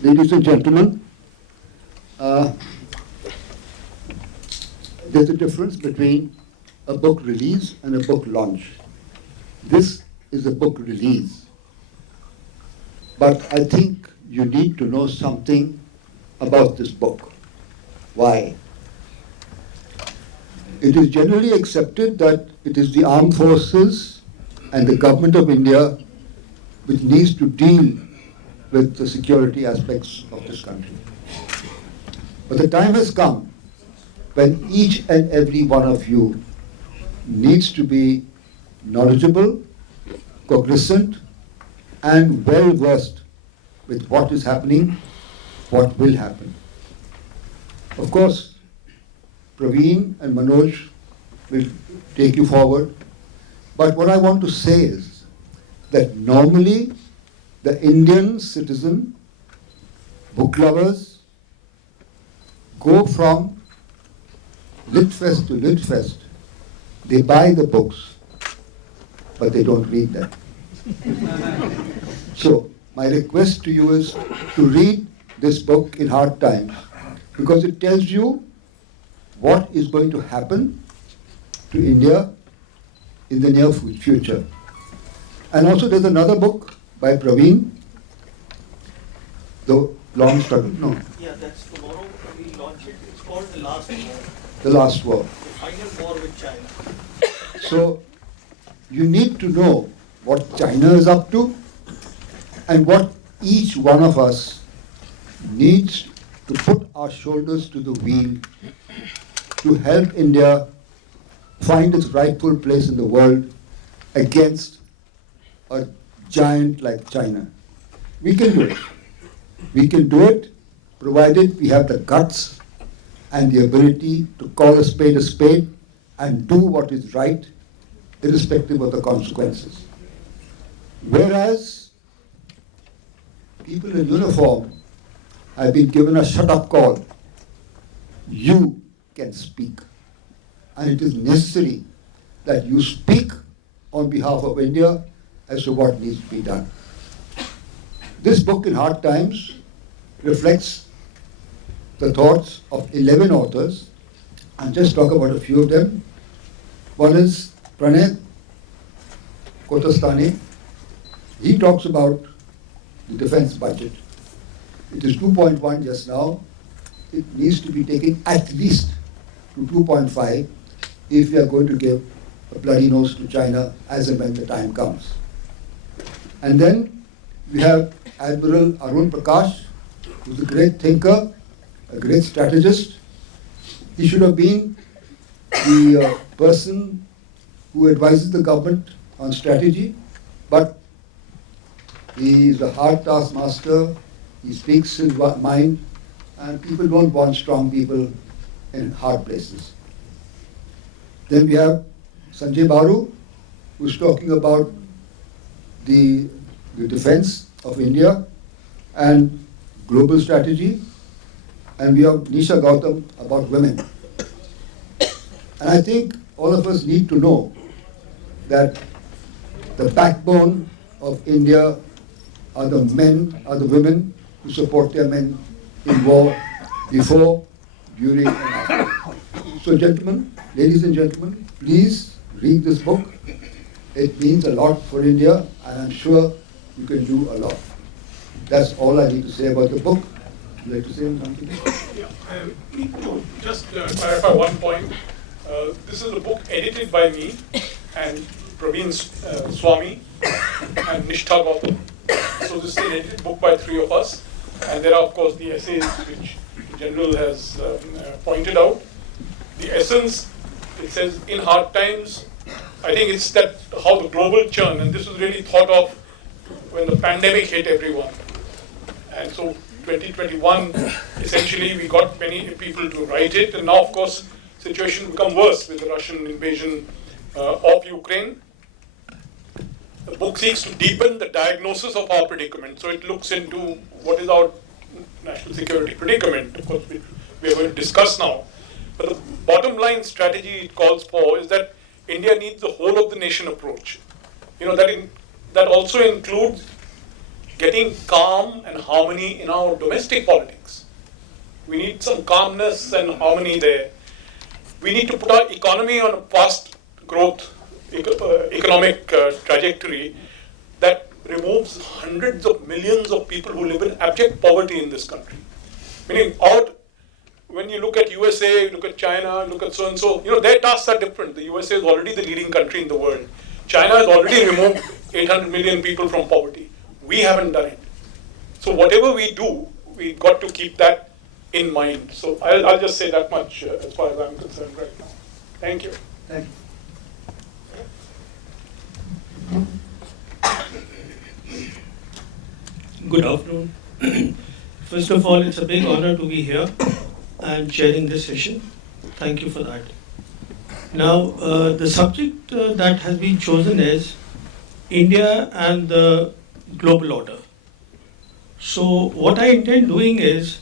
Ladies and gentlemen, uh, there's a difference between a book release and a book launch. This is a book release. But I think you need to know something about this book. Why? It is generally accepted that it is the armed forces and the government of India which needs to deal with the security aspects of this country. But the time has come when each and every one of you needs to be knowledgeable, cognizant, and well versed with what is happening, what will happen. Of course, Pravin and Manoj will take you forward, but what I want to say is that normally the Indian citizen, book lovers, go from LitFest to LitFest. They buy the books, but they don't read them. So, my request to you is to read this book in hard times, because it tells you what is going to happen to India in the near future. And also there's another book by Pravin, The Long Struggle. No. Yeah, that's tomorrow we launch it. It's called The Last War. The Last War. The final war with China. So you need to know what China is up to and what each one of us needs to put our shoulders to the wheel to help India find its rightful place in the world against a giant like China. We can do it. We can do it provided we have the guts and the ability to call a spade and do what is right, irrespective of the consequences. Whereas people in uniform have been given a shut-up call, you can speak. And it is necessary that you speak on behalf of India as to what needs to be done. This book in hard times reflects the thoughts of 11 authors. I'll just talk about a few of them. One is Pranay Kotastani. He talks about the defense budget. It is 2.1 just now. It needs to be taken at least to 2.5 if we are going to give a bloody nose to China as and when the time comes. And then we have Admiral Arun Prakash, who's a great thinker, a great strategist. He should have been the person who advises the government on strategy, but he is a hard taskmaster, he speaks his mind, and people don't want strong people in hard places. Then we have Sanjay Baru, who's talking about the defense of India and global strategy. And we have Nisha Gautam about women. And I think all of us need to know that the backbone of India are the men, are the women who support their men in war before, during, and after. So gentlemen, ladies and gentlemen, please read this book. It means a lot for India, and I'm sure you can do a lot. That's all I need to say about the book. Would you like to say something? Yeah, I need to just clarify one point. This is a book edited by me and Pravin Swami and Nishtha Gautam. So this is an edited book by three of us. And there are, of course, the essays which the General has pointed out. The essence, it says, in hard times, I think it's that how the global churn, and this was really thought of when the pandemic hit everyone. And so 2021, essentially, we got many people to write it. And now, of course, situation become worse with the Russian invasion of Ukraine. The book seeks to deepen the diagnosis of our predicament. So it looks into what is our national security predicament, of course, we are going to discuss now. But the bottom line strategy it calls for is that India needs the whole of the nation approach. You know, that also includes getting calm and harmony in our domestic politics. We need some calmness and harmony there. We need to put our economy on a fast growth economic trajectory that removes hundreds of millions of people who live in abject poverty in this country. Meaning, when you look at USA, you look at China, look at so and so, their tasks are different. The USA is already the leading country in the world. China has already removed 800 million people from poverty. We haven't done it. So whatever we do, we got to keep that in mind. So I'll just say that much as far as I'm concerned right now. Thank you. Thank you. Good afternoon. First of all, it's a big honor to be here and chairing this session. Thank you for that. Now, the subject that has been chosen is India and the global order. So what I intend doing is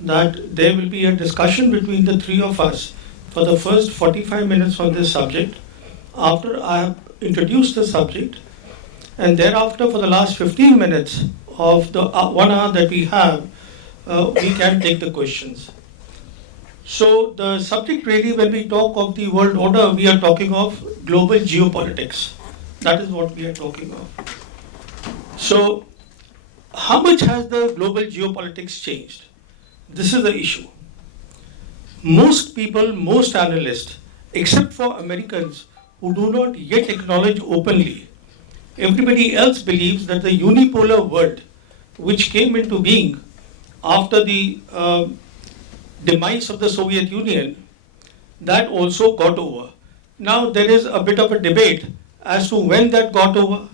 that there will be a discussion between the three of us for the first 45 minutes on this subject. After I have introduced the subject, and thereafter for the last 15 minutes of the 1 hour that we have, we can take the questions. So the subject really, when we talk of the world order, we are talking of global geopolitics. That is what we are talking of. So how much has the global geopolitics changed? This is the issue. Most people, most analysts, except for Americans who do not yet acknowledge openly, everybody else believes that the unipolar world, which came into being after the demise of the Soviet Union, that also got over. Now there is a bit of a debate as to when that got over,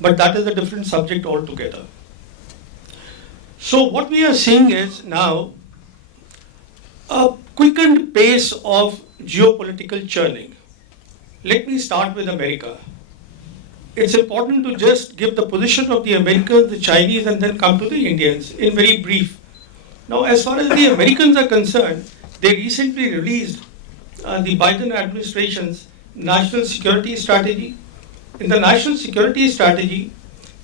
but that is a different subject altogether. So what we are seeing is now a quickened pace of geopolitical churning. Let me start with America. It's important to just give the position of the Americans, the Chinese, and then come to the Indians in very brief. Now, as far as the Americans are concerned, they recently released the Biden administration's national security strategy. In the national security strategy,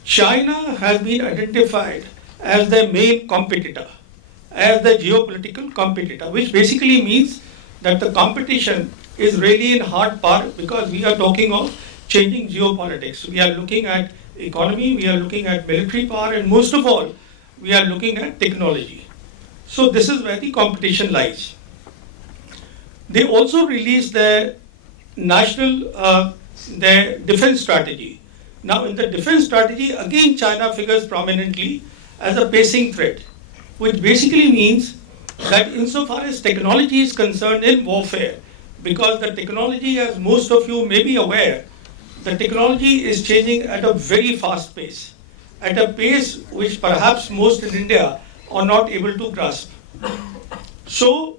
China has been identified as the main competitor, as the geopolitical competitor, which basically means that the competition is really in hard par because we are talking of changing geopolitics. We are looking at economy, we are looking at military power, and most of all, we are looking at technology. So this is where the competition lies. They also released their national, their defense strategy. Now in the defense strategy, again China figures prominently as a pacing threat, which basically means that insofar as technology is concerned in warfare, because the technology, as most of you may be aware, the technology is changing at a very fast pace, at a pace which perhaps most in India are not able to grasp. So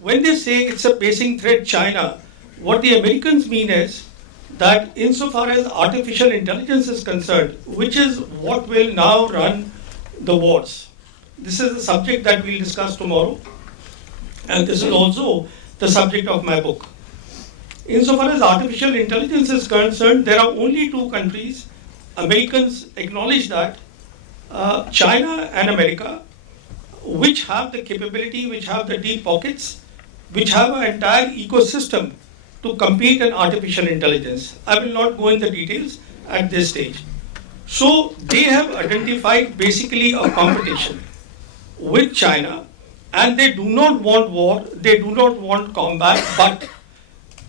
when they say it's a pacing threat, China, what the Americans mean is that insofar as artificial intelligence is concerned, which is what will now run the wars. This is the subject that we'll discuss tomorrow, and this is also the subject of my book. Insofar as artificial intelligence is concerned, there are only two countries. Americans acknowledge that, China and America, which have the capability, which have the deep pockets, which have an entire ecosystem to compete in artificial intelligence. I will not go in the details at this stage. So they have identified basically a competition with China, and they do not want war, they do not want combat, but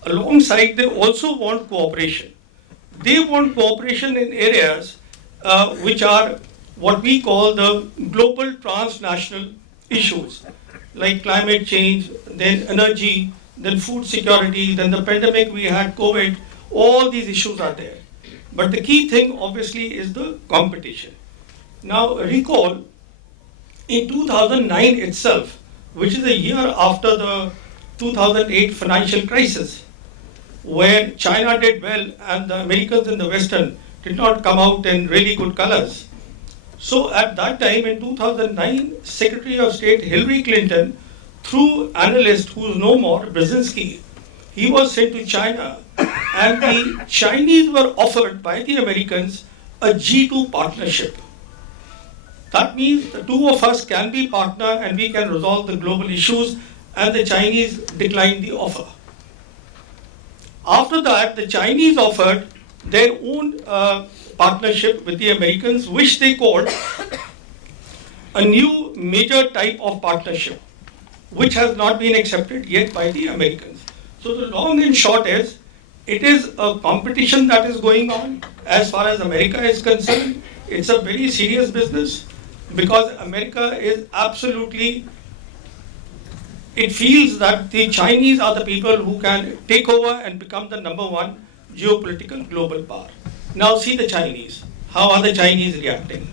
alongside they also want cooperation. They want cooperation in areas which are what we call the global transnational issues, like climate change, then energy, then food security, then the pandemic we had, COVID, all these issues are there. But the key thing obviously is the competition. Now recall, in 2009 itself, which is a year after the 2008 financial crisis, where China did well and the Americans and the Western did not come out in really good colors. So at that time in 2009, Secretary of State Hillary Clinton, through analyst who's no more, Brzezinski, he was sent to China, and the Chinese were offered by the Americans a G2 partnership. That means the two of us can be partner and we can resolve the global issues, and the Chinese declined the offer. After that, the Chinese offered their own partnership with the Americans, which they called a new major type of partnership, which has not been accepted yet by the Americans. So the long and short is, it is a competition that is going on. As far as America is concerned, it's a very serious business, because America is absolutely, it feels that the Chinese are the people who can take over and become the #1 geopolitical global power. Now see the Chinese. How are the Chinese reacting?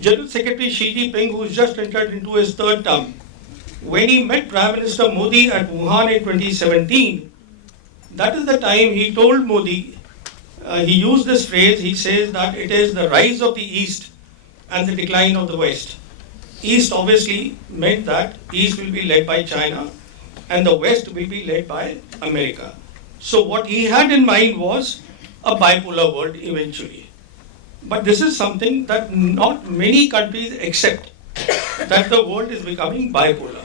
General Secretary Xi Jinping, who has just entered into his third term, when he met Prime Minister Modi at Wuhan in 2017, that is the time he told Modi, he used this phrase, he says that it is the rise of the East and the decline of the West. East obviously meant that East will be led by China and the West will be led by America. So what he had in mind was a bipolar world eventually. But this is something that not many countries accept, that the world is becoming bipolar.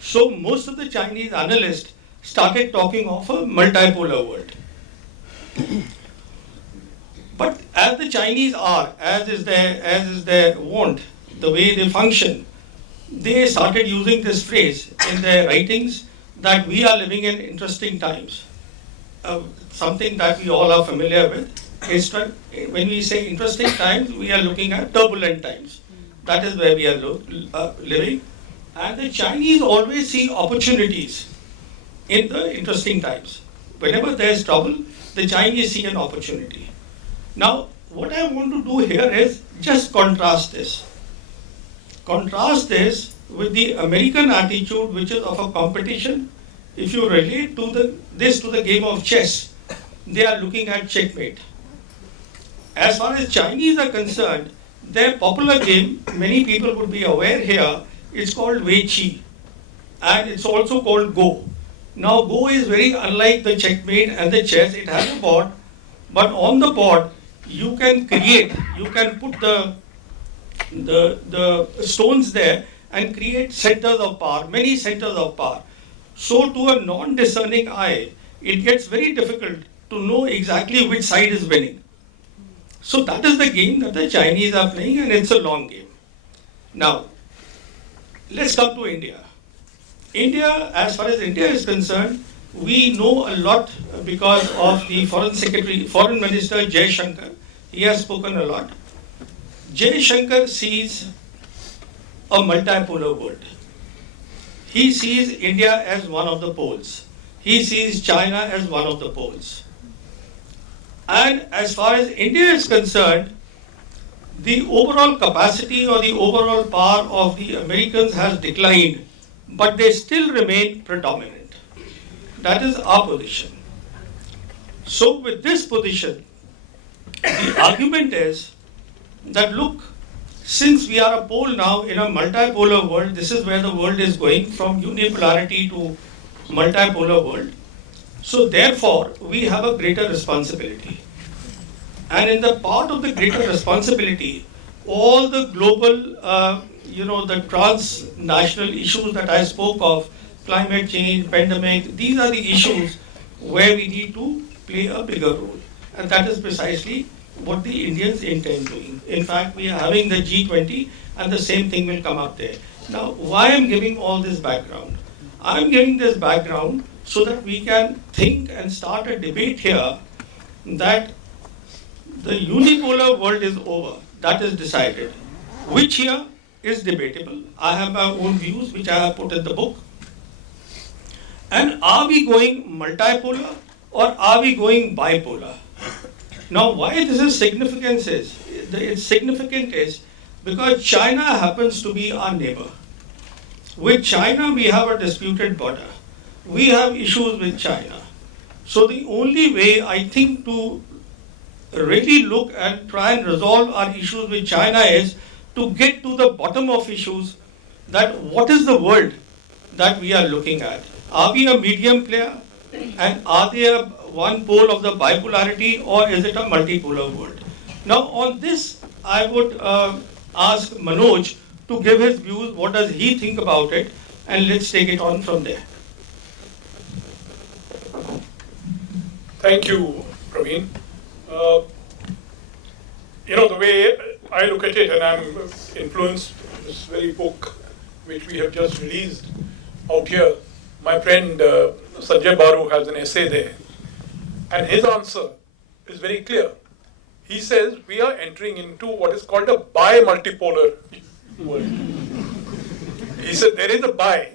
So most of the Chinese analysts started talking of a multipolar world. But as the Chinese are, as is their want, the way they function, they started using this phrase in their writings that we are living in interesting times. Something that we all are familiar with. When we say interesting times, we are looking at turbulent times. That is where we are living. And the Chinese always see opportunities in the interesting times. Whenever there is trouble, the Chinese see an opportunity. Now, what I want to do here is just contrast this. Contrast this with the American attitude, which is of a competition. If you relate to this to the game of chess, they are looking at checkmate. As far as Chinese are concerned, their popular game, many people would be aware here, is called Wei Qi, and it's also called Go. Now, Go is very unlike the checkmate and the chess. It has a board, but on the board, you can put the stones there and create centers of power, many centers of power. So to a non-discerning eye, it gets very difficult to know exactly which side is winning. So that is the game that the Chinese are playing, and it's a long game. Now, let's come to India. India, as far as India is concerned, we know a lot because of the Foreign Minister Jai Shankar. He has spoken a lot. Jai Shankar sees a multipolar world. He sees India as one of the poles. He sees China as one of the poles. And as far as India is concerned, the overall capacity or the overall power of the Americans has declined, but they still remain predominant. That is our position. So with this position, the argument is that look, since we are a pole now in a multipolar world, this is where the world is going, from unipolarity to multipolar world. So therefore, we have a greater responsibility. And in the part of the greater responsibility, all the global, the transnational issues that I spoke of, climate change, pandemic, these are the issues where we need to play a bigger role. And that is precisely what the Indians intend doing. In fact, we are having the G20 and the same thing will come up there. Now, why I'm giving all this background? I'm giving this background so that we can think and start a debate here that the unipolar world is over. That is decided. Which here is debatable. I have my own views which I have put in the book. And are we going multipolar or are we going bipolar? Now, why this is significant is because China happens to be our neighbor. With China, we have a disputed border. We have issues with China. So the only way, I think, to really look and try and resolve our issues with China is to get to the bottom of issues, that what is the world that we are looking at? Are we a medium player? And are they one pole of the bipolarity, or is it a multipolar world? Now on this, I would ask Manoj to give his views, what does he think about it, and let's take it on from there. Thank you, Pravin. Uh, the way I look at it, and I'm influenced by this very book which we have just released out here. My friend Sanjay Baru has an essay there, and his answer is very clear. He says we are entering into what is called a bi-multipolar world. He said there is a bi,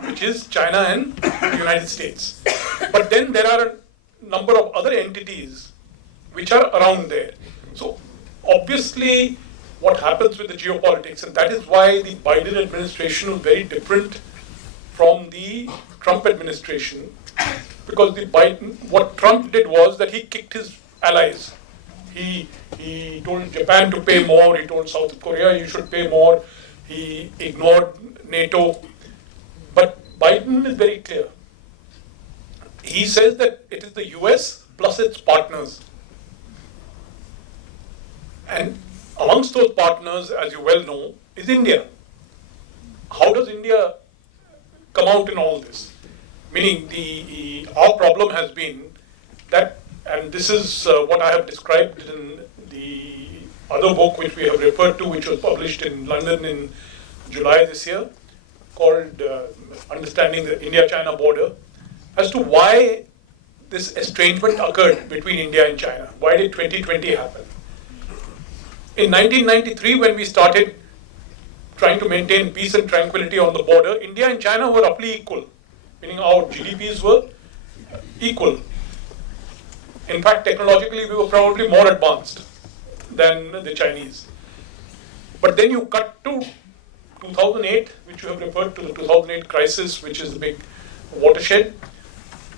which is China and the United States. But then there are a number of other entities which are around there. So obviously what happens with the geopolitics, and that is why the Biden administration was very different from the Trump administration, because what Trump did was that he kicked his allies. He told Japan to pay more, he told South Korea you should pay more, he ignored NATO. But Biden is very clear. He says that it is the US plus its partners. And amongst those partners, as you well know, is India. How does India come out in all this? Meaning our problem has been that, and this is what I have described in the other book which we have referred to, which was published in London in July this year, called Understanding the India-China Border, as to why this estrangement occurred between India and China. Why did 2020 happen? In 1993, when we started trying to maintain peace and tranquility on the border, India and China were roughly equal, meaning our GDPs were equal. In fact, technologically, we were probably more advanced than the Chinese. But then you cut to 2008, which you have referred to, the 2008 crisis, which is the big watershed.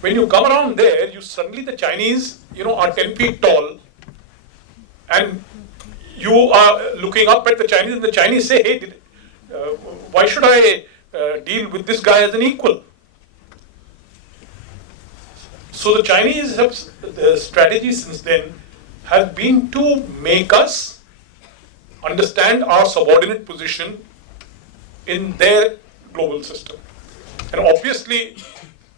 When you come around there, suddenly the Chinese, are 10 feet tall, and you are looking up at the Chinese, and the Chinese say, hey, why should I deal with this guy as an equal? So the Chinese the strategy since then has been to make us understand our subordinate position in their global system. And obviously,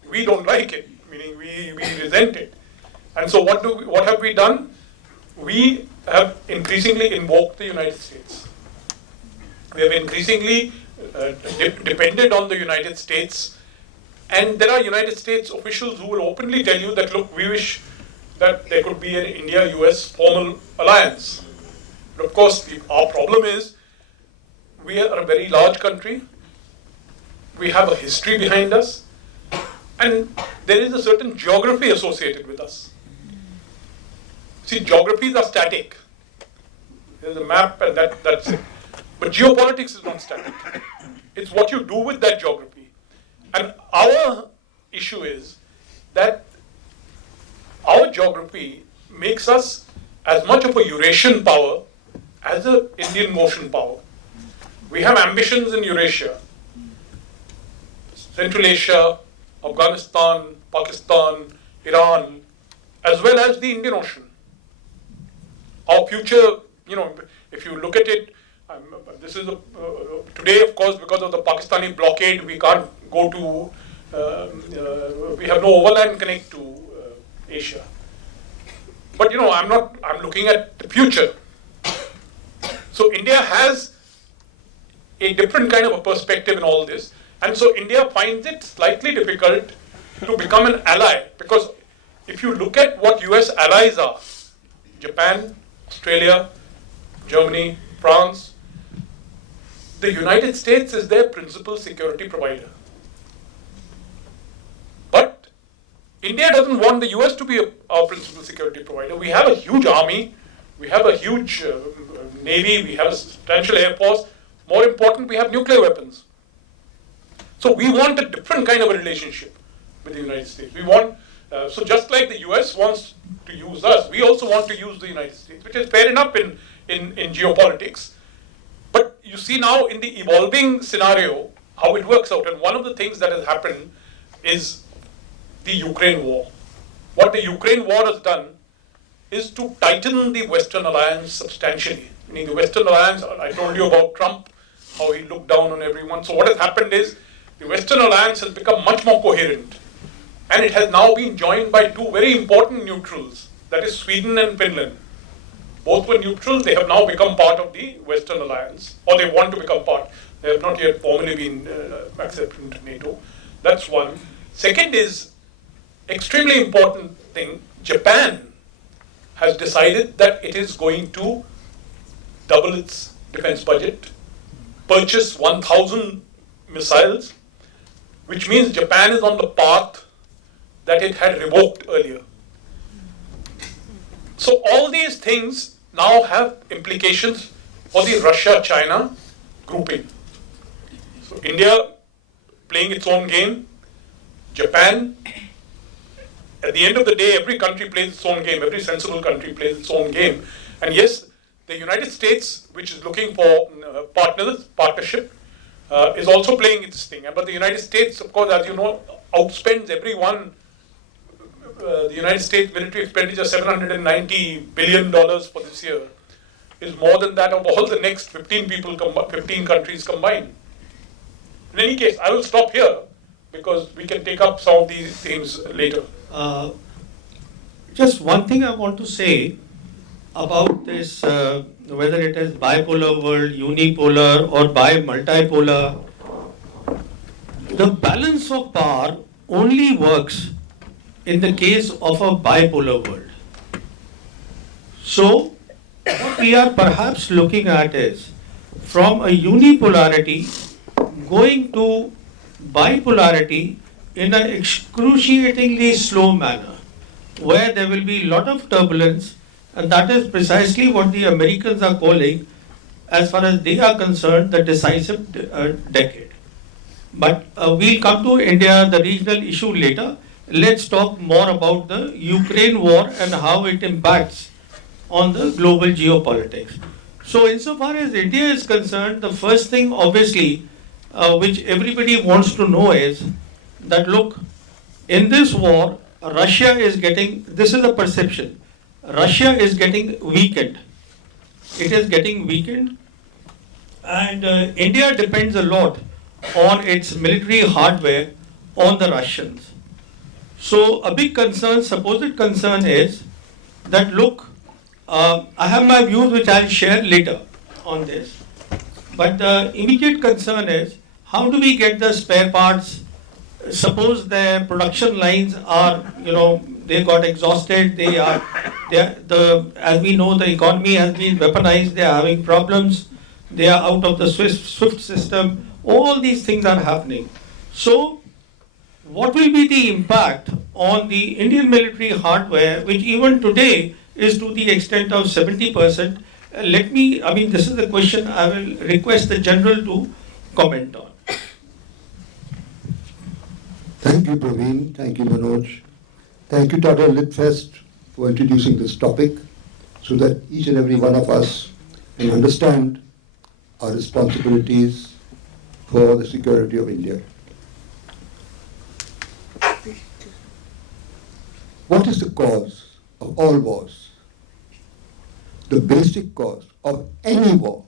we don't like it, meaning we resent it. And so what have we done? We have increasingly invoked the United States. We have increasingly depended on the United States, and there are United States officials who will openly tell you that, look, we wish that there could be an India-US formal alliance. But of course, our problem is we are a very large country, we have a history behind us, and there is a certain geography associated with us. See, geographies are static. There's a map and that's it. But geopolitics is not static. It's what you do with that geography. And our issue is that our geography makes us as much of a Eurasian power as an Indian Ocean power. We have ambitions in Eurasia, Central Asia, Afghanistan, Pakistan, Iran, as well as the Indian Ocean. Our future, if you look at it, this is today, of course, because of the Pakistani blockade, we can't go to, we have no overland connect to Asia. But I'm looking at the future. So India has a different kind of a perspective in all this. And so India finds it slightly difficult to become an ally, because if you look at what US allies are, Japan, Australia, Germany, France, the United States is their principal security provider. But India doesn't want the US to be our principal security provider. We have a huge army, we have a huge navy, we have a substantial air force. More important, we have nuclear weapons. So we want a different kind of a relationship with the United States. We want, so just like the US wants to use us, we also want to use the United States, which is fair enough in geopolitics. But you see now in the evolving scenario how it works out. And one of the things that has happened is the Ukraine war. What the Ukraine war has done is to tighten the Western alliance substantially. Meaning the Western alliance, I told you about Trump, how he looked down on everyone. So what has happened is the Western alliance has become much more coherent. And it has now been joined by two very important neutrals, that is Sweden and Finland. Both were neutral, they have now become part of the Western alliance, or they want to become part. They have not yet formally been accepted into NATO. That's one. Second is, extremely important thing, Japan has decided that it is going to double its defense budget, purchase 1,000 missiles, which means Japan is on the path that it had revoked earlier. So all these things now have implications for the Russia-China grouping. So India playing its own game, Japan, at the end of the day, every country plays its own game, every sensible country plays its own game. And yes, the United States, which is looking for partnership, is also playing its thing. But the United States, of course, as you know, outspends everyone. The United States military expenditure, $790 billion for this year, is more than that of all the next 15 countries combined. In any case, I will stop here because we can take up some of these things later. Just one thing I want to say about this, whether it is bipolar world, unipolar or multipolar, the balance of power only works in the case of a bipolar world. So, what we are perhaps looking at is from a unipolarity going to bipolarity in an excruciatingly slow manner, where there will be a lot of turbulence, and that is precisely what the Americans are calling, as far as they are concerned, the decisive decade. But we'll come to India, the regional issue later. Let's talk more about the Ukraine war and how it impacts on the global geopolitics. So insofar as India is concerned, the first thing obviously which everybody wants to know is that look, in this war, Russia is getting, this is a perception, Russia is getting weakened. It is getting weakened, and India depends a lot on its military hardware on the Russians. So a big concern, supposed concern is that look, I have my views which I'll share later on this, but the immediate concern is how do we get the spare parts? Suppose their production lines are, they got exhausted, as we know, the economy has been weaponized, they are having problems, they are out of the SWIFT system, all these things are happening. So, what will be the impact on the Indian military hardware, which even today is to the extent of 70%? This is the question I will request the General to comment on. Thank you, Pravin. Thank you, Manoj. Thank you, Tata LitFest, for introducing this topic so that each and every one of us can understand our responsibilities for the security of India. What is the cause of all wars? The basic cause of any war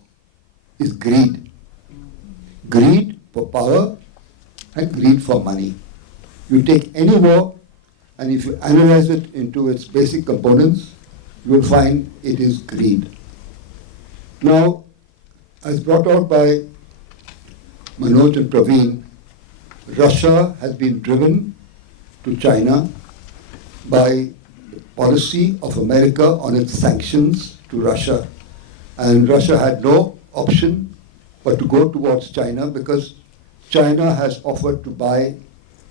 is greed. Greed for power and greed for money. You take any war, and if you analyze it into its basic components, you will find it is greed. Now, as brought out by Manoj and Pravin, Russia has been driven to China by the policy of America on its sanctions to Russia. And Russia had no option but to go towards China because China has offered to buy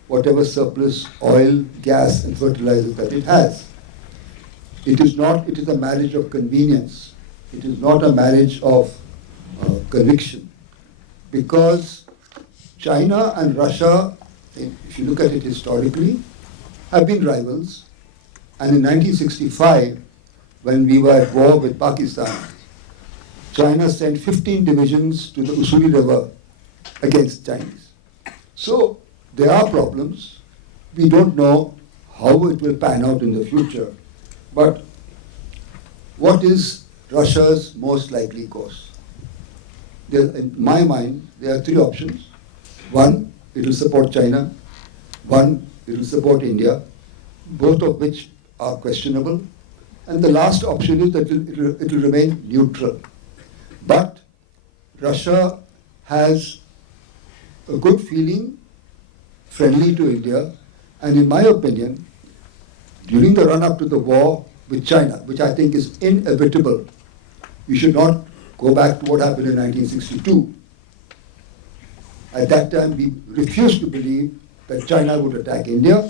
whatever surplus oil, gas and fertilizer that it has. It is a marriage of convenience. It is not a marriage of conviction. Because China and Russia, if you look at it historically, have been rivals. And in 1965, when we were at war with Pakistan, China sent 15 divisions to the Usuli River against Chinese. So there are problems. We don't know how it will pan out in the future. But what is Russia's most likely course? In my mind, there are three options. One, it will support China. One, it will support India, both of which are questionable. And the last option is that it will remain neutral. But Russia has a good feeling, friendly to India, and in my opinion, during the run-up to the war with China, which I think is inevitable, we should not go back to what happened in 1962. At that time, we refused to believe that China would attack India,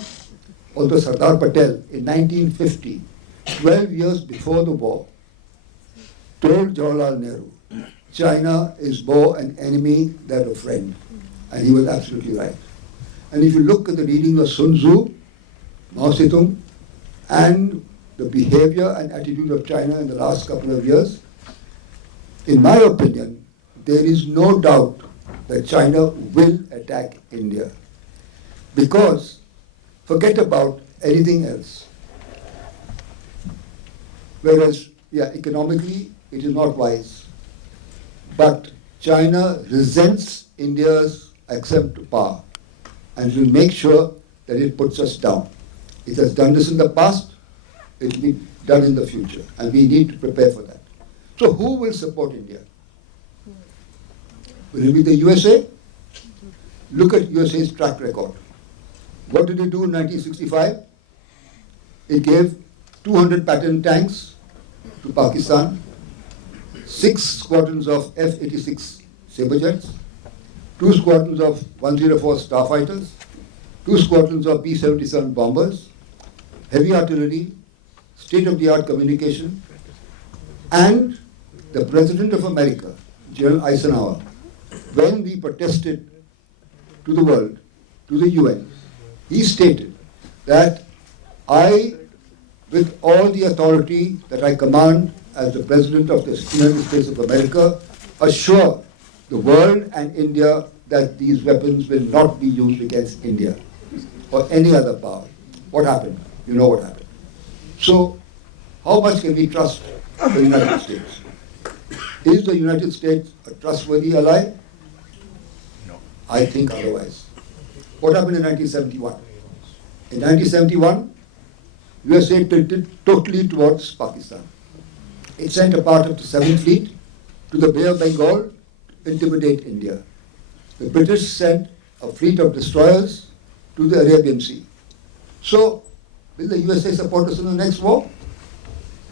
although Sardar Patel in 1950, 12 years before the war, told Jawaharlal Nehru, China is more an enemy than a friend. And he was absolutely right. And if you look at the reading of Sun Tzu, Mao Zedong, and the behavior and attitude of China in the last couple of years, in my opinion, there is no doubt that China will attack India. Because, forget about anything else. Whereas, economically, it is not wise. But China resents India's access to power and will make sure that it puts us down. It has done this in the past, it will be done in the future, and we need to prepare for that. So who will support India? Will it be the USA? Look at USA's track record. What did it do in 1965? It gave 200 Patton tanks to Pakistan, 6 squadrons of F-86 Sabrejets, 2 squadrons of 104 starfighters, 2 squadrons of B-77 bombers, heavy artillery, state-of-the-art communication, and the President of America, General Eisenhower, when we protested to the world, to the UN, he stated that I, with all the authority that I command as the President of the United States of America, assure the world and India that these weapons will not be used against India or any other power. What happened? You know what happened. So, how much can we trust the United States? Is the United States a trustworthy ally? No. I think otherwise. What happened in 1971? In 1971, USA tilted totally towards Pakistan. It sent a part of the 7th Fleet to the Bay of Bengal to intimidate India. The British sent a fleet of destroyers to the Arabian Sea. So, will the USA support us in the next war?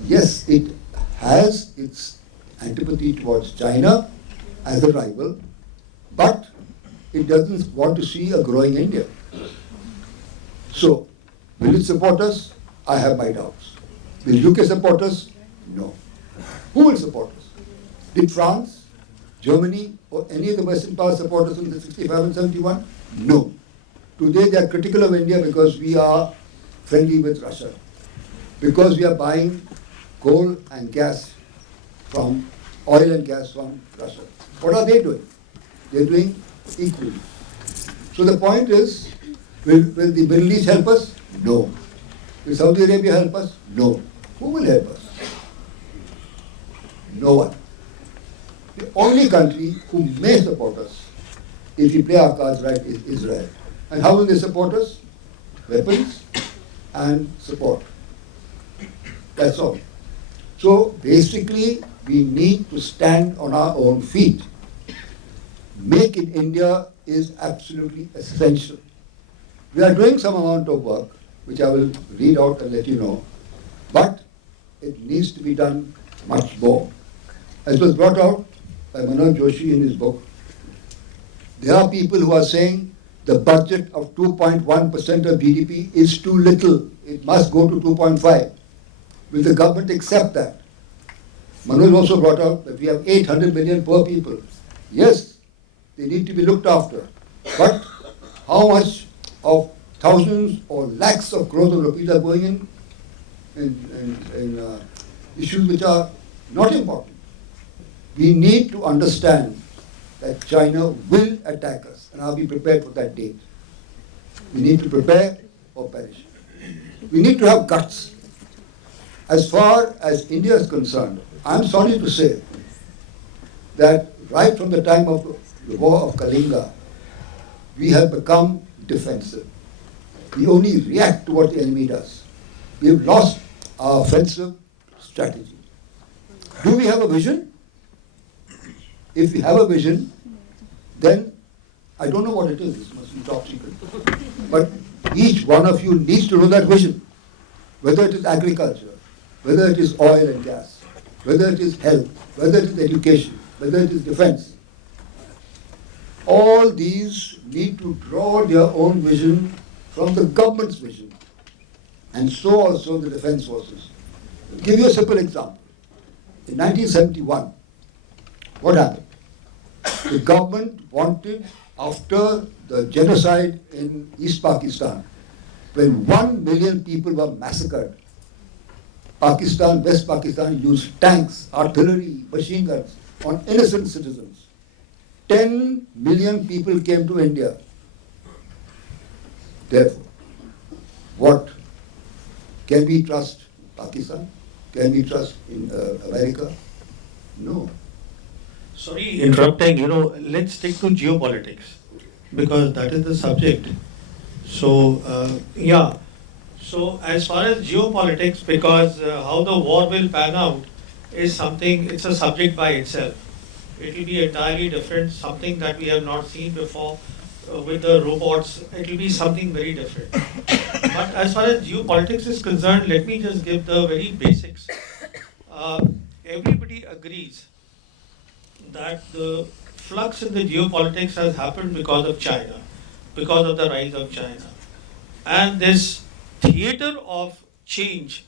Yes, it has its antipathy towards China as a rival, but it doesn't want to see a growing India. So, will it support us? I have my doubts. Will UK support us? No. Who will support us? Did France, Germany, or any of the Western powers support us in the 65 and 71? No. Today they are critical of India because we are friendly with Russia, because we are buying coal and gas from, oil and gas from Russia. What are they doing? They are doing equally. So the point is, will the Middle East help us? No. Will Saudi Arabia help us? No. Who will help us? No one. The only country who may support us, if we play our cards right, is Israel. And how will they support us? Weapons and support. That's all. So basically, we need to stand on our own feet. Make in India is absolutely essential. We are doing some amount of work, which I will read out and let you know, but it needs to be done much more. As was brought out by Manoj Joshi in his book, there are people who are saying the budget of 2.1% of GDP is too little. It must go to 2.5. Will the government accept that? Manoj also brought out that we have 800 million poor people. Yes, they need to be looked after. But how much of thousands or lakhs of crores of rupees are going in issues which are not important? We need to understand that China will attack us, and I'll be prepared for that date. We need to prepare or perish. We need to have guts. As far as India is concerned, I'm sorry to say that right from the time of the war of Kalinga, we have become defensive. We only react to what the enemy does. We have lost our offensive strategy. Do we have a vision? If we have a vision, then I don't know what it is. This must be top secret. But each one of you needs to know that vision. Whether it is agriculture, whether it is oil and gas, whether it is health, whether it is education, whether it is defense. All these need to draw their own vision from the government's vision. And so also the defense forces. I'll give you a simple example. In 1971, what happened? The government wanted, after the genocide in East Pakistan, when 1 million people were massacred, Pakistan, West Pakistan used tanks, artillery, machine guns on innocent citizens. 10 million people came to India. Therefore, what? Can we trust Pakistan? Can we trust in America? No. Sorry, interrupting, let's stick to geopolitics because that is the subject. So, yeah. So, as far as geopolitics, because how the war will pan out is something, it's a subject by itself. It will be entirely different, something that we have not seen before with the robots. It will be something very different. But as far as geopolitics is concerned, let me just give the very basics. Everybody agrees that the flux in the geopolitics has happened because of China, because of the rise of China. And this theater of change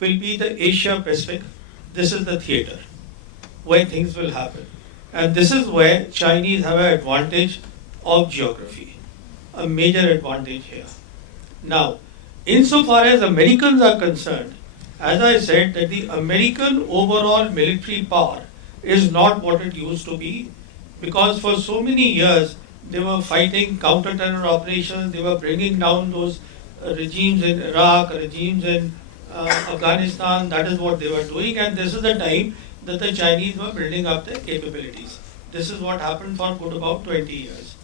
will be the Asia Pacific. This is the theater where things will happen. And this is where Chinese have an advantage of geography, a major advantage here. Now, insofar as Americans are concerned, as I said, that the American overall military power is not what it used to be, because for so many years they were fighting counter-terror operations, they were bringing down those regimes in Iraq, regimes in Afghanistan. That is what they were doing, and this is the time that the Chinese were building up their capabilities. This is what happened for good about 20 years.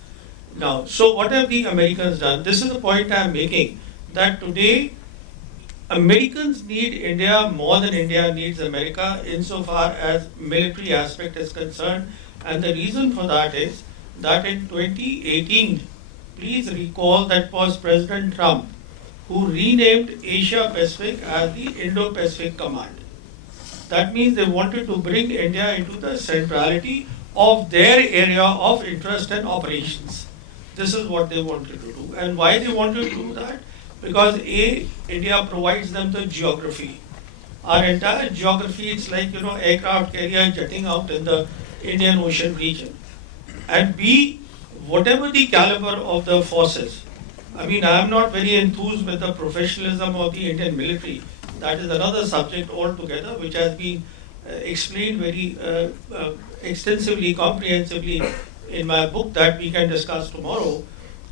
Now, so what have the Americans done? This is the point I am making, that today Americans need India more than India needs America insofar as military aspect is concerned. And the reason for that is that in 2018, please recall that was President Trump who renamed Asia Pacific as the Indo-Pacific Command. That means they wanted to bring India into the centrality of their area of interest and operations. This is what they wanted to do. And why they wanted to do that? Because A, India provides them the geography. Our entire geography, it's like, aircraft carrier jetting out in the Indian Ocean region. And B, whatever the caliber of the forces, I mean, I am not very enthused with the professionalism of the Indian military. That is another subject altogether, which has been explained very extensively, comprehensively in my book that we can discuss tomorrow.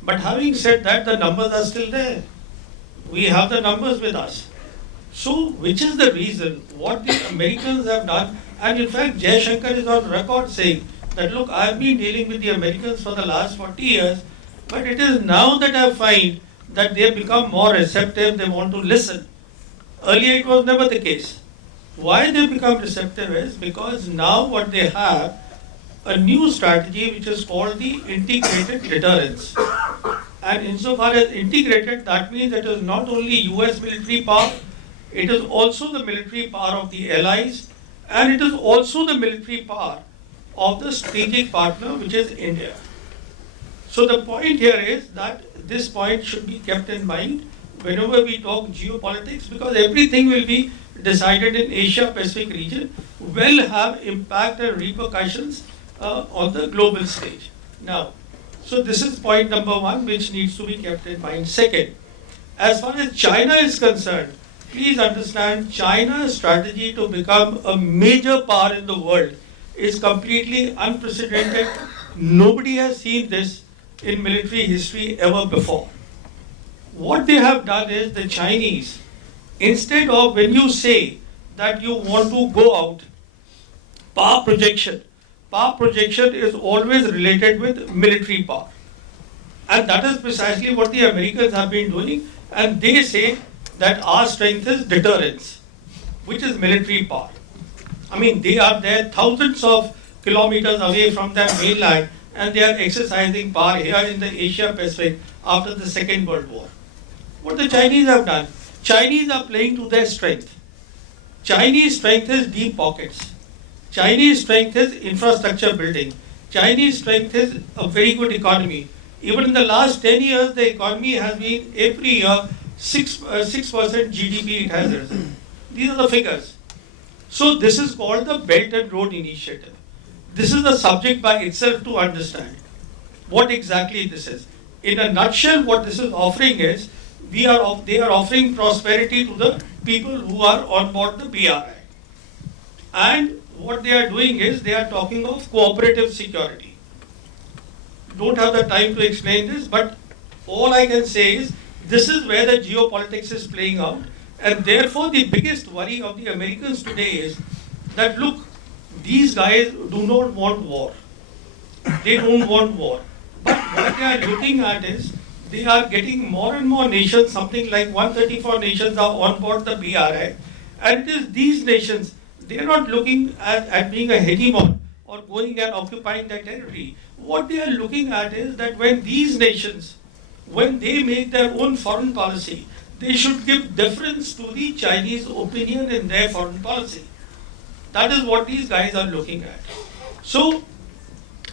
But having said that, the numbers are still there. We have the numbers with us. So, which is the reason what the Americans have done? And in fact, Jaishankar is on record saying that, look, I have been dealing with the Americans for the last 40 years, but it is now that I find that they have become more receptive, they want to listen. Earlier it was never the case. Why they become receptive is because now what they have, a new strategy which is called the integrated deterrence. And insofar as integrated, that means it is not only US military power, it is also the military power of the allies, and it is also the military power of the strategic partner, which is India. So the point here is that this point should be kept in mind whenever we talk geopolitics, because everything will be decided in Asia Pacific region will have impact and repercussions on the global stage. Now, so this is point number one, which needs to be kept in mind. Second, as far as China is concerned, please understand China's strategy to become a major power in the world is completely unprecedented. Nobody has seen this in military history ever before. What they have done is the Chinese, instead of when you say that you want to go out, power projection is always related with military power. And that is precisely what the Americans have been doing. And they say that our strength is deterrence, which is military power. I mean, they are there thousands of kilometers away from their mainland, and they are exercising power here in the Asia Pacific after the Second World War. What the Chinese have done? Chinese are playing to their strength. Chinese strength is deep pockets. Chinese strength is infrastructure building. Chinese strength is a very good economy. Even in the last 10 years, the economy has been every year 6% GDP it has risen. These are the figures. So this is called the Belt and Road Initiative. This is the subject by itself to understand what exactly this is. In a nutshell, what this is offering is, they are offering prosperity to the people who are on board the BRI. And what they are doing is, they are talking of cooperative security. Don't have the time to explain this, but all I can say is, this is where the geopolitics is playing out. And therefore, the biggest worry of the Americans today is that, look, these guys do not want war. They don't want war. But what they are looking at is, they are getting more and more nations, something like 134 nations are on board the BRI. And it is these nations, they are not looking at being a hegemon or going and occupying their territory. What they are looking at is that when these nations, when they make their own foreign policy, they should give deference to the Chinese opinion in their foreign policy. That is what these guys are looking at. So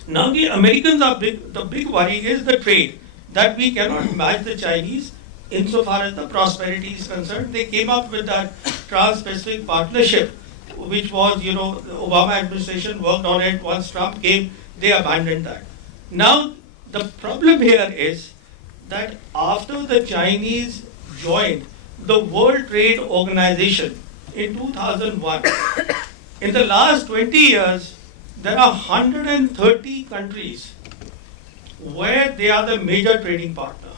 now the Americans are the big worry is the trade, that we cannot match the Chinese insofar as the prosperity is concerned. They came up with that Trans-Pacific Partnership, which was, the Obama administration worked on it. Once Trump came, they abandoned that. Now the problem here is that after the Chinese joined the World Trade Organization in 2001, in the last 20 years, there are 130 countries where they are the major trading partner.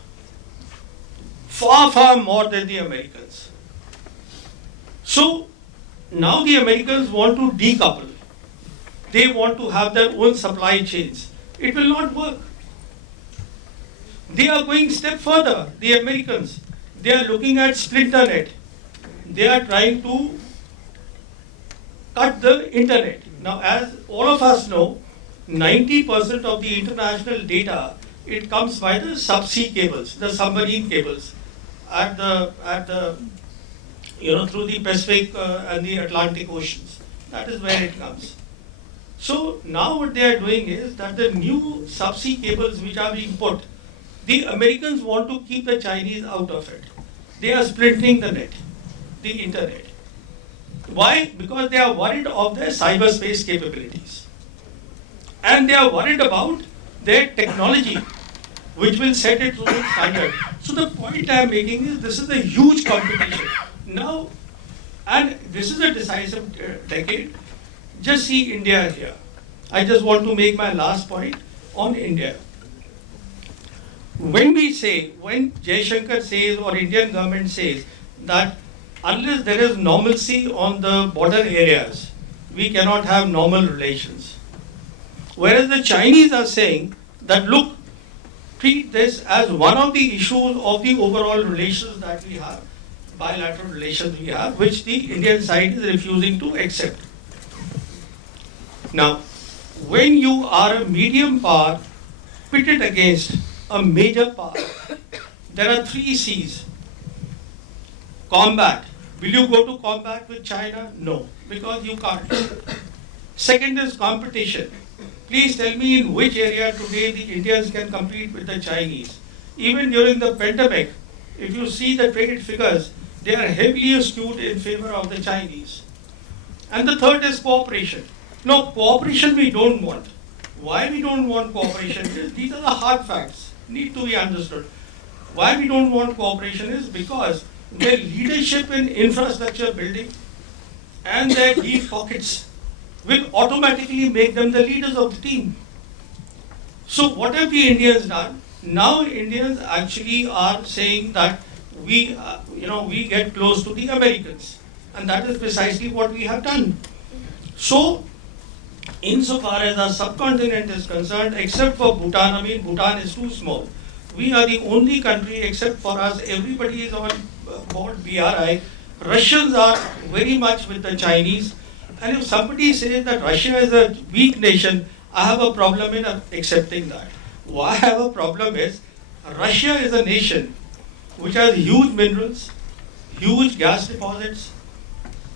Far, far more than the Americans. So now the Americans want to decouple. They want to have their own supply chains. It will not work. They are going a step further, the Americans. They are looking at splinter net. They are trying to cut the internet. Now, as all of us know, 90% of the international data, it comes by the subsea cables, the submarine cables, through the Pacific and the Atlantic Oceans. That is where it comes. So now what they are doing is that the new subsea cables which are being put, the Americans want to keep the Chinese out of it. They are splintering the net, the internet. Why? Because they are worried of their cyberspace capabilities. And they are worried about their technology, which will set its own standard. So the point I am making is, this is a huge competition. Now, and this is a decisive decade. Just see India here. I just want to make my last point on India. When Jaishankar says, or Indian government says, that unless there is normalcy on the border areas, we cannot have normal relations. Whereas the Chinese are saying that, look, treat this as one of the issues of the overall relations that we have, bilateral relations we have, which the Indian side is refusing to accept. Now, when you are a medium power pitted against a major power, there are 3 C's. Combat. Will you go to combat with China? No, because you can't. Second is competition. Please tell me in which area today the Indians can compete with the Chinese. Even during the pandemic, if you see the trade figures, they are heavily skewed in favor of the Chinese. And the third is cooperation. No, cooperation we don't want. Why we don't want cooperation is, these are the hard facts, need to be understood. Why we don't want cooperation is because their leadership in infrastructure building and their deep pockets will automatically make them the leaders of the team. So what have the Indians done? Now Indians actually are saying that we get close to the Americans, and that is precisely what we have done. So, insofar as our subcontinent is concerned, except for Bhutan, I mean, Bhutan is too small. We are the only country, except for us, everybody is on board BRI. Russians are very much with the Chinese. And if somebody says that Russia is a weak nation, I have a problem in accepting that. Why I have a problem is, Russia is a nation which has huge minerals, huge gas deposits,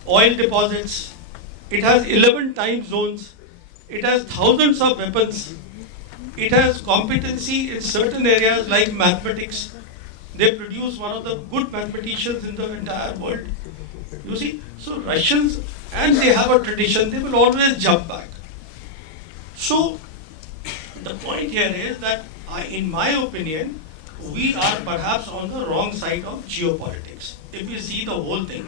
oil deposits. It has 11 time zones. It has thousands of weapons. It has competency in certain areas like mathematics. They produce one of the good mathematicians in the entire world. You see, so Russians, and they have a tradition, they will always jump back. So, the point here is that, in my opinion, we are perhaps on the wrong side of geopolitics, if you see the whole thing.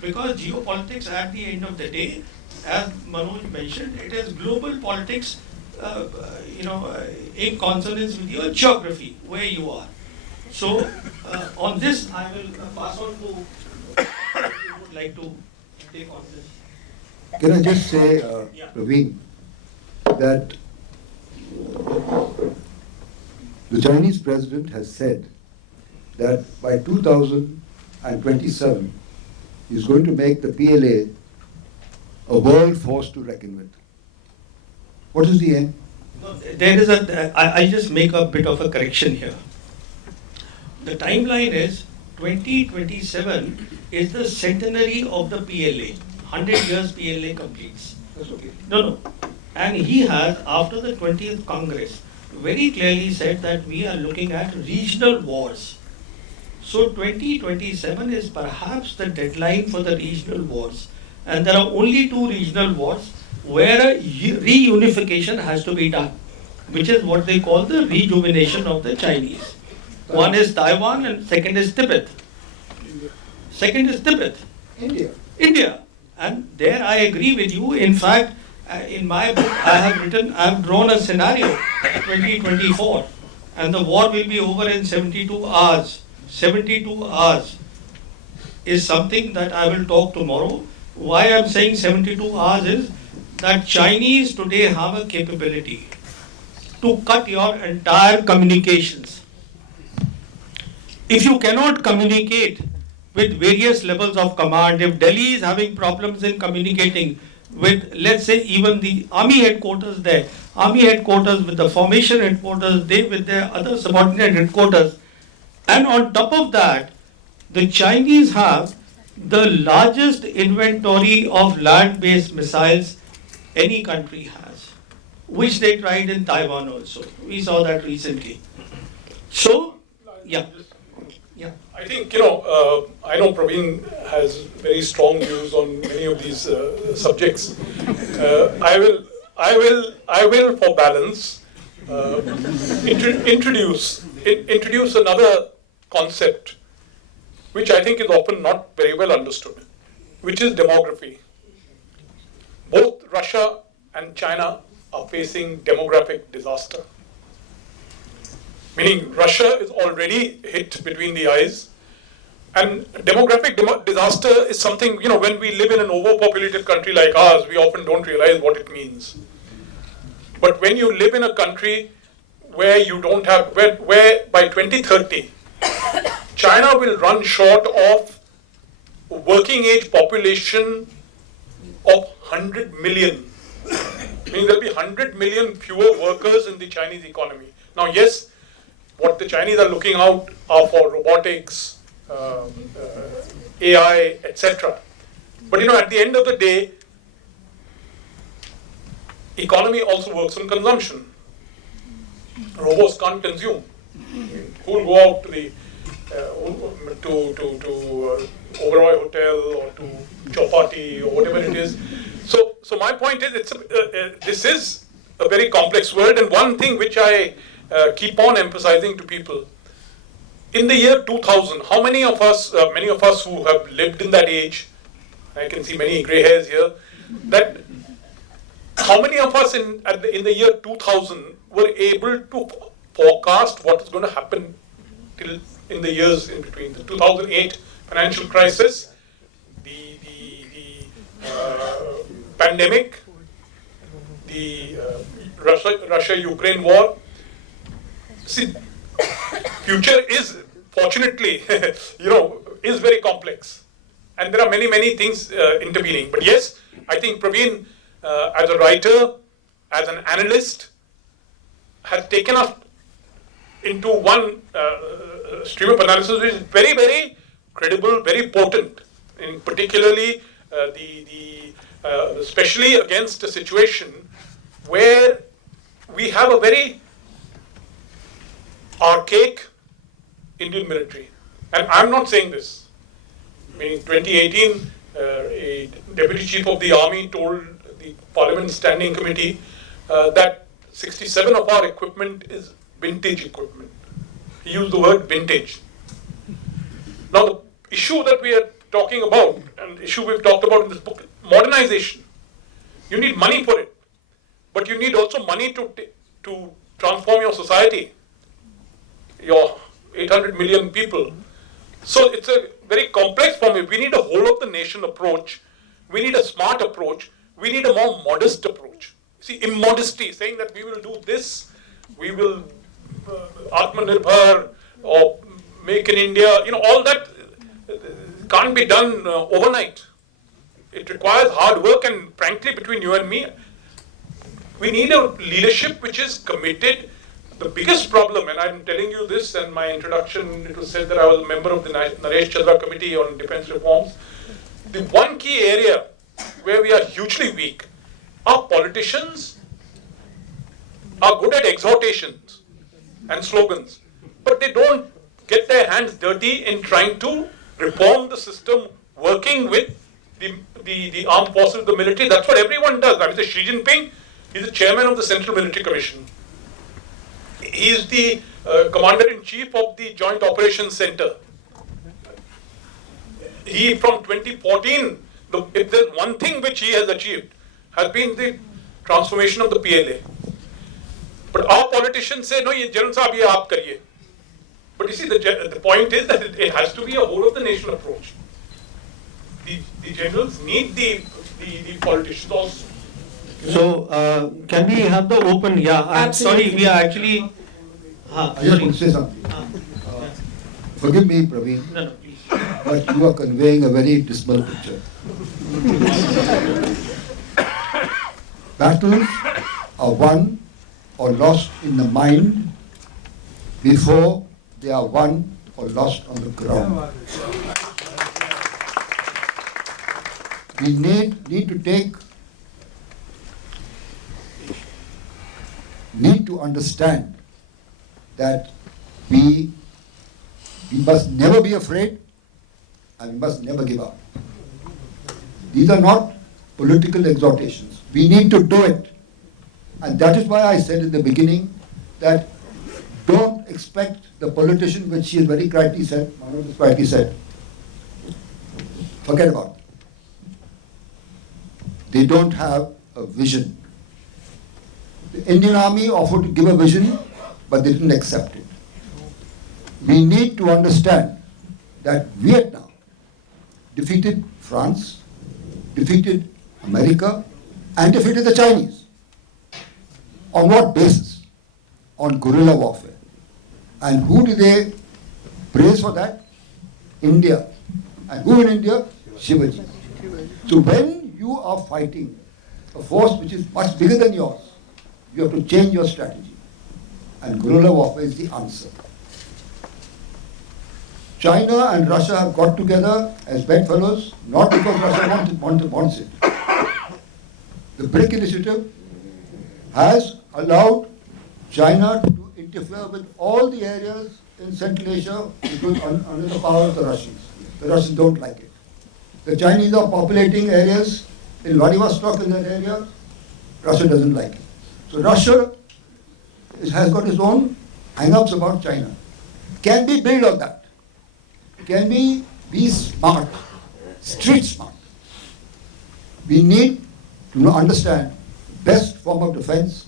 Because geopolitics, at the end of the day, as Manoj mentioned, it is global politics, in consonance with your geography, where you are. So, on this, I will pass on to, if you would like to take on this. Can I just say, Yeah. Pravin, that the Chinese president has said that by 2027, he's going to make the PLA a world force to reckon with. What is the aim? No, there is I'll just make a bit of a correction here. The timeline is 2027 is the centenary of the PLA. 100 years PLA completes. That's okay. No. And he has, after the 20th Congress, very clearly said that we are looking at regional wars. So 2027 is perhaps the deadline for the regional wars. And there are only two regional wars where a reunification has to be done, which is what they call the rejuvenation of the Chinese. One is Taiwan and second is Tibet. Second is Tibet. India. And there I agree with you. In fact, in my book, I have drawn a scenario, 2024, and the war will be over in 72 hours. 72 hours is something that I will talk tomorrow. Why I am saying 72 hours is that Chinese today have a capability to cut your entire communications. If you cannot communicate with various levels of command, if Delhi is having problems in communicating with, let's say, even the army headquarters there, army headquarters with the formation headquarters, they with their other subordinate headquarters, and on top of that, the Chinese have the largest inventory of land-based missiles any country has, which they tried in Taiwan also. We saw that recently. So, yeah. I think, I know Pravin has very strong views on many of these subjects. I will for balance, introduce another concept, which I think is often not very well understood, which is demography. Both Russia and China are facing demographic disaster. Meaning Russia is already hit between the eyes, and demographic disaster is something, when we live in an overpopulated country like ours, we often don't realize what it means. But when you live in a country where you don't have, where by 2030, China will run short of a working age population of 100 million. Meaning there'll be 100 million fewer workers in the Chinese economy. Now, yes, what the Chinese are looking out are for robotics, AI, etc. But at the end of the day, economy also works on consumption. Robots can't consume. Who will go out to the Oberoi Hotel or to Chowpatty or whatever it is? So my point is, this is a very complex world, and one thing which I keep on emphasizing to people, in the year 2000, how many of us who have lived in that age, I can see many grey hairs here, that how many of us in the year 2000 were able to forecast what is going to happen till in the years in between. The 2008 financial crisis, the pandemic, the Russia-Ukraine war. See, future is fortunately, is very complex, and there are many things intervening. But yes, I think Pravin, as a writer, as an analyst, has taken us into one stream of analysis which is very credible, very potent, in particularly especially against a situation where we have a very archaic Indian military. And I'm not saying this. In 2018, a deputy chief of the army told the Parliament Standing Committee that 67 of our equipment is vintage equipment. He used the word vintage. Now the issue that we are talking about, and the issue we've talked about in this book, modernization. You need money for it, but you need also money to transform your society, your 800 million people. So it's a very complex formula. We need a whole of the nation approach. We need a smart approach. We need a more modest approach. See, immodesty, saying that we will do this, we will Atmanirbhar or make in India, all that can't be done overnight. It requires hard work, and frankly, between you and me, we need a leadership which is committed. The biggest problem, and I'm telling you this, and my introduction, it was said that I was a member of the Naresh Chandra Committee on Defence Reforms. The one key area where we are hugely weak, our politicians are good at exhortations and slogans, but they don't get their hands dirty in trying to reform the system, working with the armed forces, the military. That's what everyone does. I mean, Xi Jinping, he's the chairman of the Central Military Commission. He is the commander-in-chief of the Joint Operations Center. He, from 2014, if there's one thing which he has achieved, has been the transformation of the PLA. But our politicians say, no, ye General Sahab, ye aap kariye. But you see, the point is that it has to be a whole of the nation approach. The generals need the politicians also. So, can we have the open? Yeah, I'm sorry, we are actually. I just want to say something. Forgive me, Pravin, No, please. but you are conveying a very dismal picture. Battles are won or lost in the mind before they are won or lost on the ground. We need to understand that we must never be afraid and we must never give up. These are not political exhortations. We need to do it. And that is why I said in the beginning that don't expect the politician, which he has very correctly said, Manoj has correctly said, forget about it. They don't have a vision. The Indian Army offered to give a vision, but they didn't accept it. We need to understand that Vietnam defeated France, defeated America, and defeated the Chinese. On what basis? On guerrilla warfare. And who do they praise for that? India. And who in India? Shivaji. So when you are fighting a force which is much bigger than yours, you have to change your strategy. And guerrilla warfare is the answer. China and Russia have got together as bedfellows, not because Russia wants it. The BRIC initiative has allowed China to interfere with all the areas in Central Asia which was under the power of the Russians. The Russians don't like it. The Chinese are populating areas in Vladivostok in that area. Russia doesn't like it. So Russia has got its own hang-ups about China. Can we build on that? Can we be smart, street smart? We need to understand best form of defense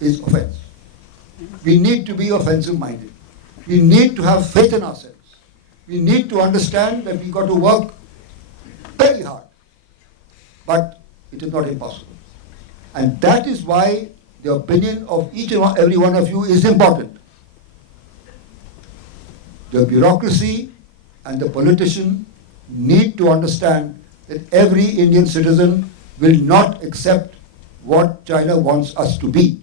is offense. We need to be offensive minded. We need to have faith in ourselves. We need to understand that we've got to work very hard. But it is not impossible. And that is why the opinion of each and every one of you is important. The bureaucracy and the politician need to understand that every Indian citizen will not accept what China wants us to be.